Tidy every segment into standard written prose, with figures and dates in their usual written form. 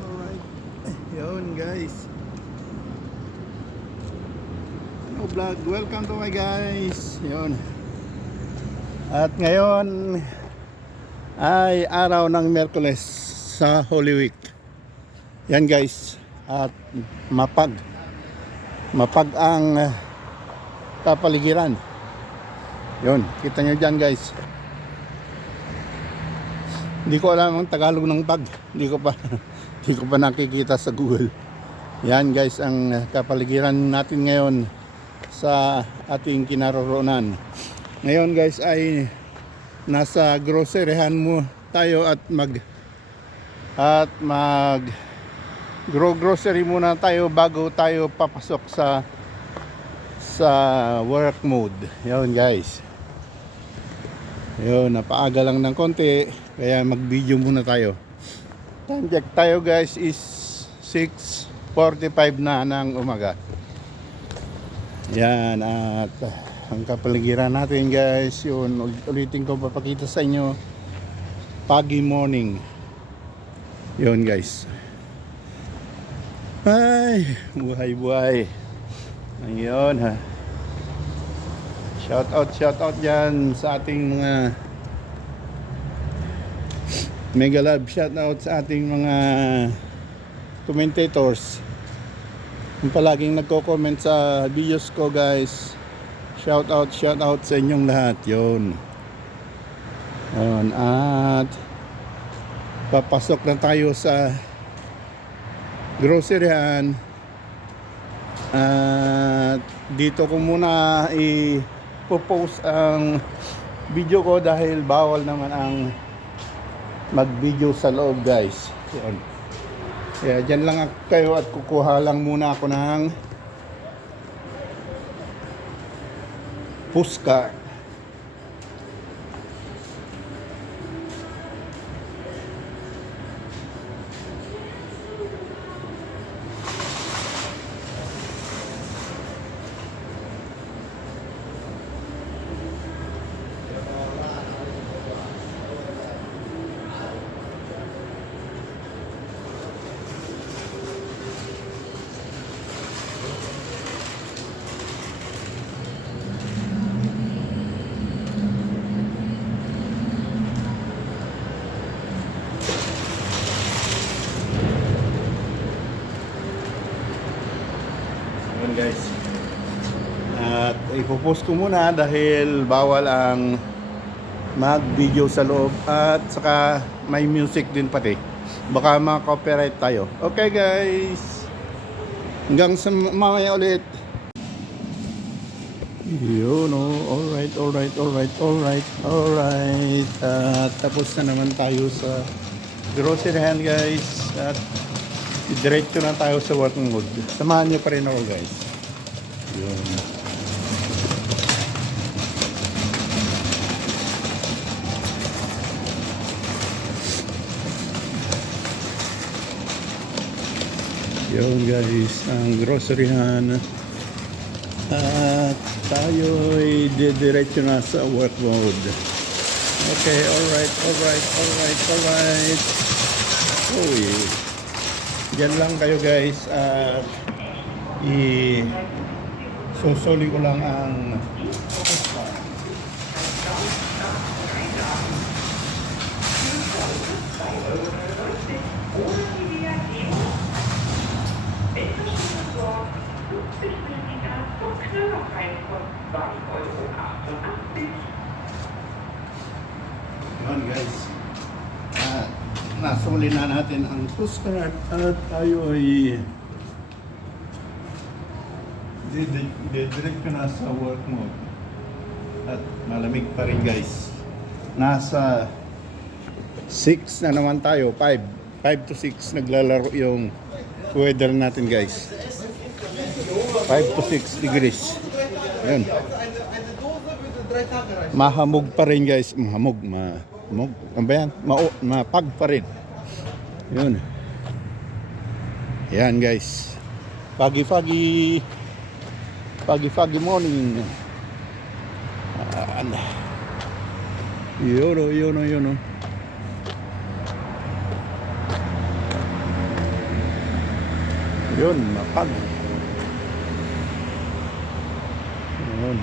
alright. Yun guys. No vlog. Welcome to my guys. Yun. At ngayon ay araw ng Miyerkules sa Holy Week. Yan guys. At mapag ang kapaligiran. Yun, kita nyo dyan guys. Hindi ko alam ang Tagalog ng pag. Hindi ko pa nakikita sa Google. Yan guys ang kapaligiran natin ngayon sa ating kinaroroonan. Ngayon guys ay nasa groceryhan mo tayo at mag grocery muna tayo bago tayo papasok sa work mode. Yun guys. Yun, napaaga lang ng konti kaya mag-video muna tayo. Time check tayo guys is 6:45 na ng umaga. Yan, at ang kapaligiran natin guys, yun, ulitin ko papakita sa inyo. Pagi morning. Yun guys. Ay, buhay. Ayun ha. Shout out dyan sa ating mga mega love. Shout out sa ating mga commentators yung palaging nagko-comment sa videos ko guys. Shout out sa inyong lahat. Yun. At papasok na tayo sa groceryhan. At dito ko muna i-post ang video ko dahil bawal naman ang mag-video sa loob guys. Yun. Kaya dyan lang kayo at kukuha lang muna ako ng puska. Guys, at ipopost ko muna dahil bawal ang mag-video sa loob at saka may music din pati, baka ma-copyright tayo. Okay guys, hanggang sa mamaya ulit. Yun alright. At tapos na naman tayo sa groceryhan guys at diretso na tayo sa working mode. Samahan nyo pa rin ako guys. Yun. Yun guys, ang groceryhan. At tayo'y diretso na sa work mode. Okay, alright. Uy. Diyan lang kayo guys. Susuli ko lang ang yun guys. Nasuli na natin ang postcard at tayo ay diretso na sa work mode. At malamig pa rin guys. Nasa 6 na naman tayo, 5 to 6 naglalaro yung weather natin guys. 5 to 6 degrees. Ayun. Mahamog pa rin guys. Mahamog. Ano ba yan? Mapag pa rin. Yun. Yan guys. Foggy morning. Yun o. Yun, mapag. Yun.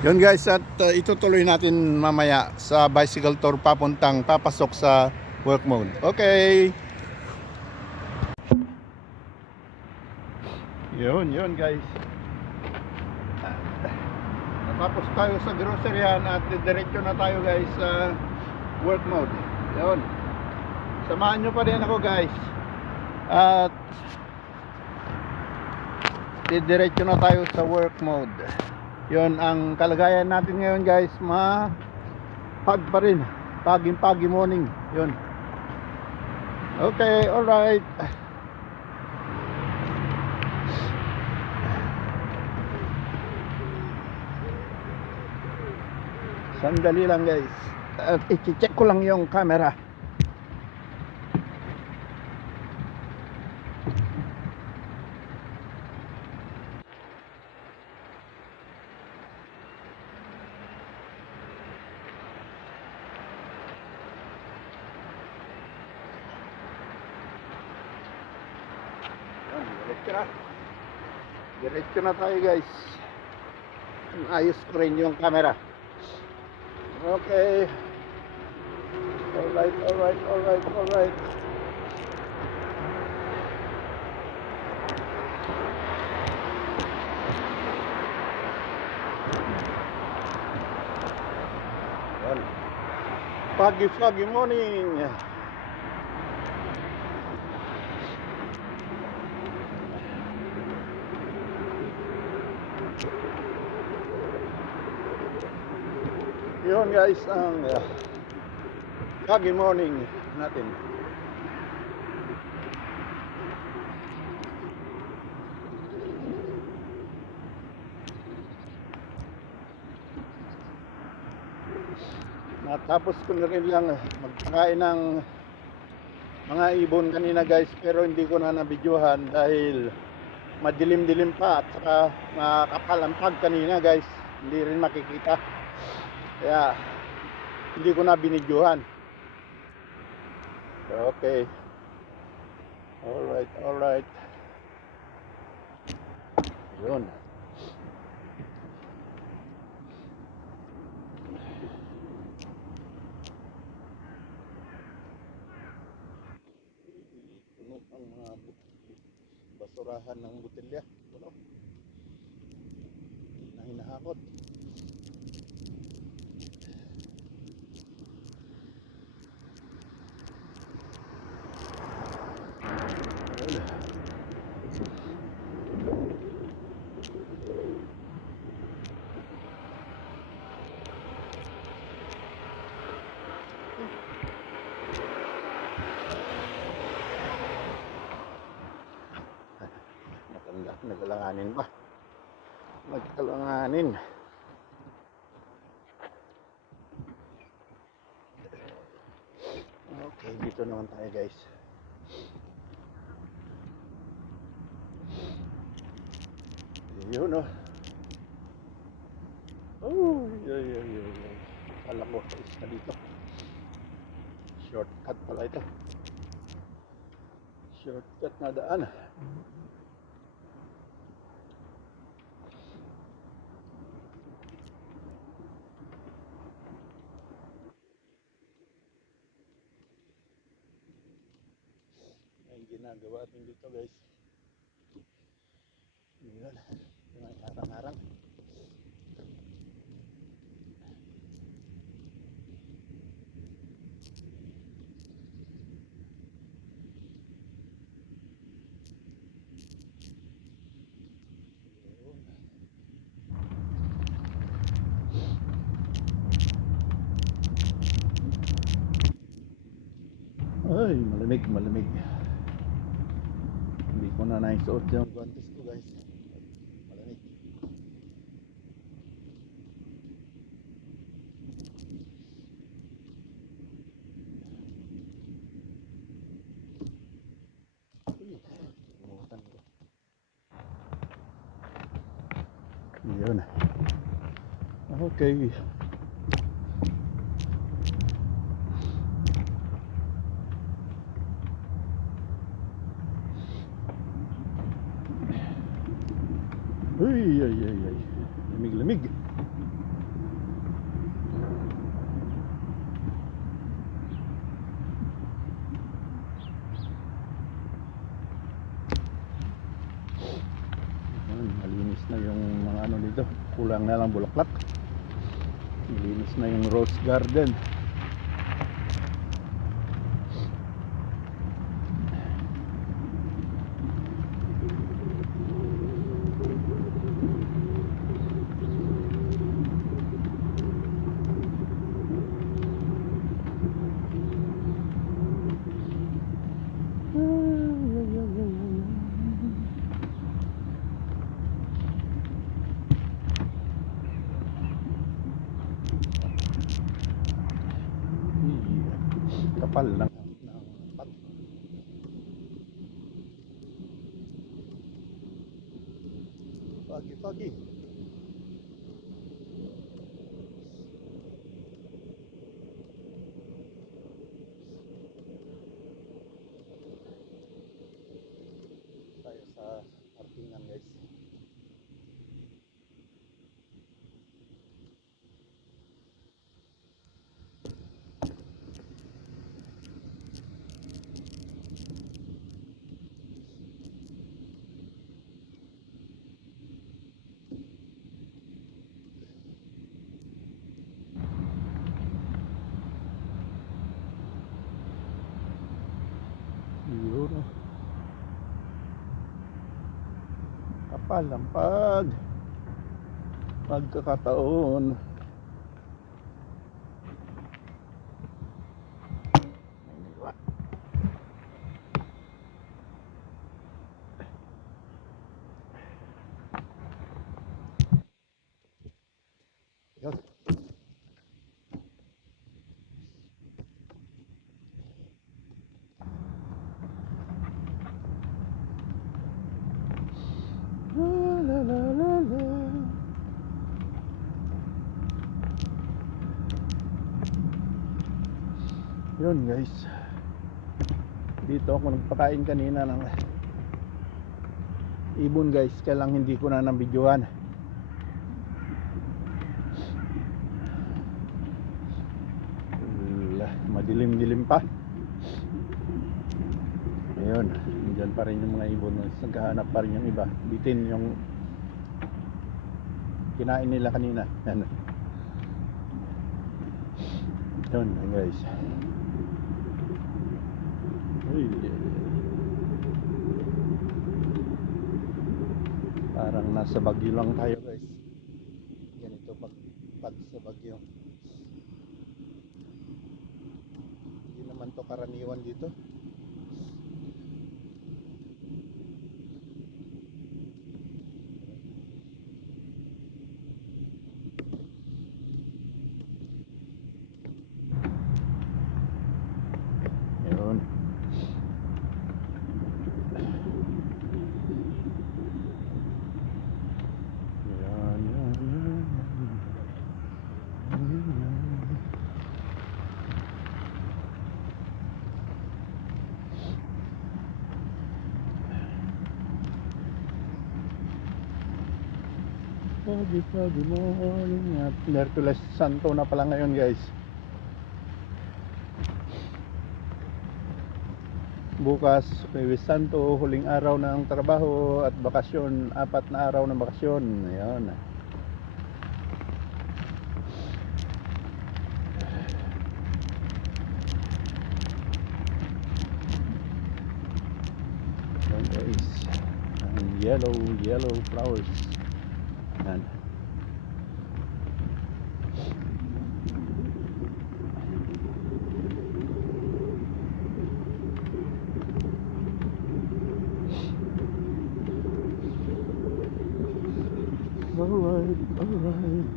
Yun guys, at itutuloy natin mamaya sa bicycle tour papasok sa work mode. Okay. Yun guys. Natapos tayo sa groceryan at diretso na tayo guys sa work mode. Yun. Samahan nyo pa rin ako guys. At diretso na tayo sa work mode. Yun ang kalagayan natin ngayon guys. Pag pa rin. Pagi morning. Yun. Okay, alright. Sandali lang guys. At i-check ko lang yung camera. Diretso na tayo guys. Ayos ko rin yung camera. Okay. Alright. Foggy morning. Yun guys ang foggy morning natin. Natapos ko na rin lang magpakain ng mga ibon kanina guys, pero hindi ko na nabidyohan dahil madilim-dilim pa at saka makakapal ang pag kanina guys, hindi rin makikita. Kaya hindi ko na binidyohan. Okay. Alright. Yun. Puno ang mga basurahan ng botelya. Puno. Na hinahakot. Nagalanganin pa. Nagkalanganin. Okay, dito naman tayo guys. Yun oh. Oh, yeah. Kala ko isa dito. Shortcut pala ito. Shortcut na daan. Ginagawa natin dito guys. Yun, yung harang-harang. Ay, malamig. Hindi ko na naisuot yung guantes ko guys. Malamig. Kumutan ko. Yun. Okay. lamig. Malinis na yung mga ano dito, kulang na lang bulaklak. Malinis na yung rose garden. Kapal ng pat. Pagi-pagi. Tayo sa parkingan, guys. Yun. Kapal ng pagkakataon. Yun. La la la la. Yun, guys. Dito ako nagpakain kanina ng ibon, guys. Kaya lang hindi ko na nabidyohan. Madilim-dilim pa. Ayun, dyan pa rin yung mga ibon. Naghahanap pa rin yung iba. Bitin yung kinain nila kanina. Yan. Yun, guys. Uy. Parang nasa Bagyo lang tayo, guys. Ganito pag sa Bagyo. Hindi naman to karaniwan dito. Yun. Foggy morning at Merkules Santo na pala ngayon, guys. Bukas Huwebes Santo, huling araw ng trabaho at bakasyon, 4 na araw ng bakasyon. Ayun. Ayun, guys. Ang yellow flowers. Yan. Alright.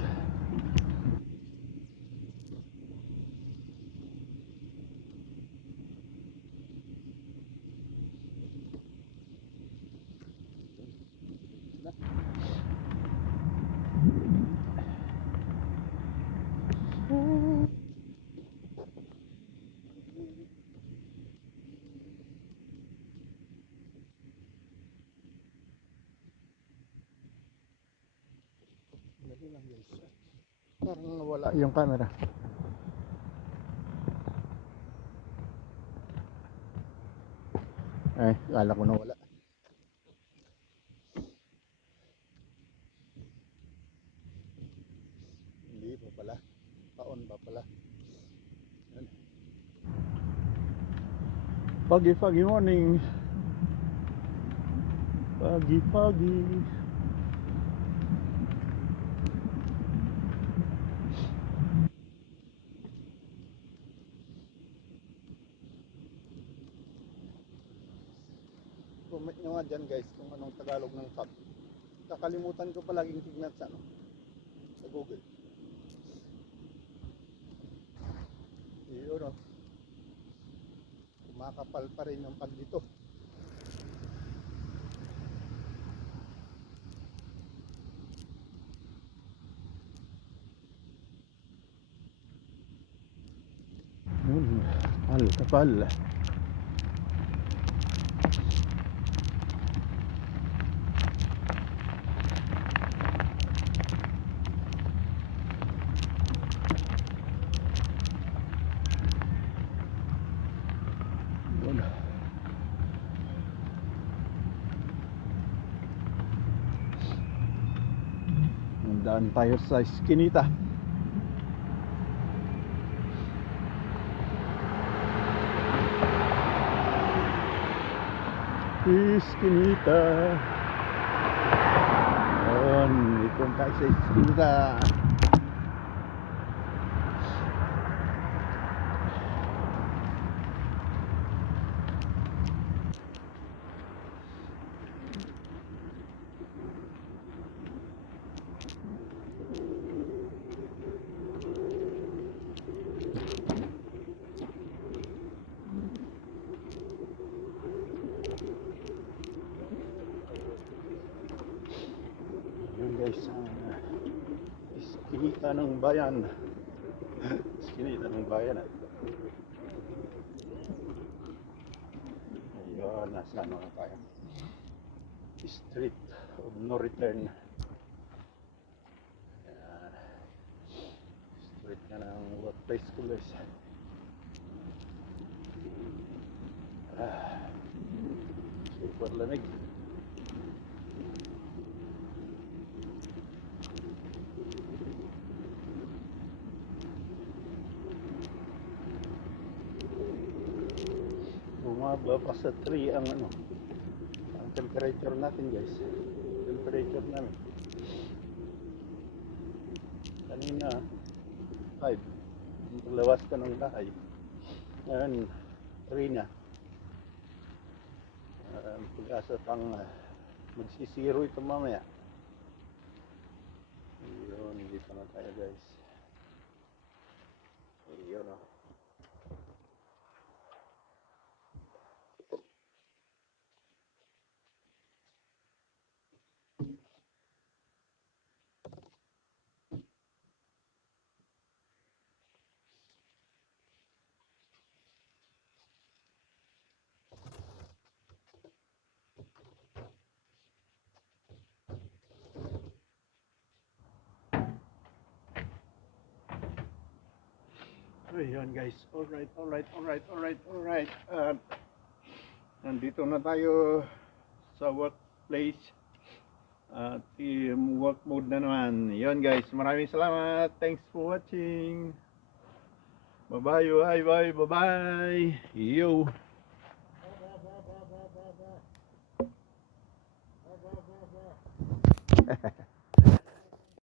Sige lang guys. Parang nawala yung camera. Ay, kala ko nawala. Hindi pa pala. Paon pa pala. Yan. Foggy morning. Foggy. Comment nyo nga dyan guys kung anong Tagalog ng fog. Kakalimutan ko palaging tignan sa sa Google. Yun o. Kumakapal pa rin yung fog dito. Kapal. Daan tayo sa Eskinita. Eskinita. Dito tayo sa Eskinita. Guys, Eskinita ng bayan. Eskinita ng bayan. Ayun, nasa ano na tayo? Street of no return. Ayan. Street na ng workplace ko guys. Super lamig. Bumaba pa sa 3 ang ang temperature natin guys. Temperature namin kanina 5 paglabas ka ng bahay. Ngayon 3 na. Pag-asa pang magsisiro ito mamaya. Ayun, dito na tayo guys. Ayun o. Ayun guys, alright. Nandito na tayo sa workplace. Team work mode na naman. Ayun guys, maraming salamat. Thanks for watching. Bye. Yo.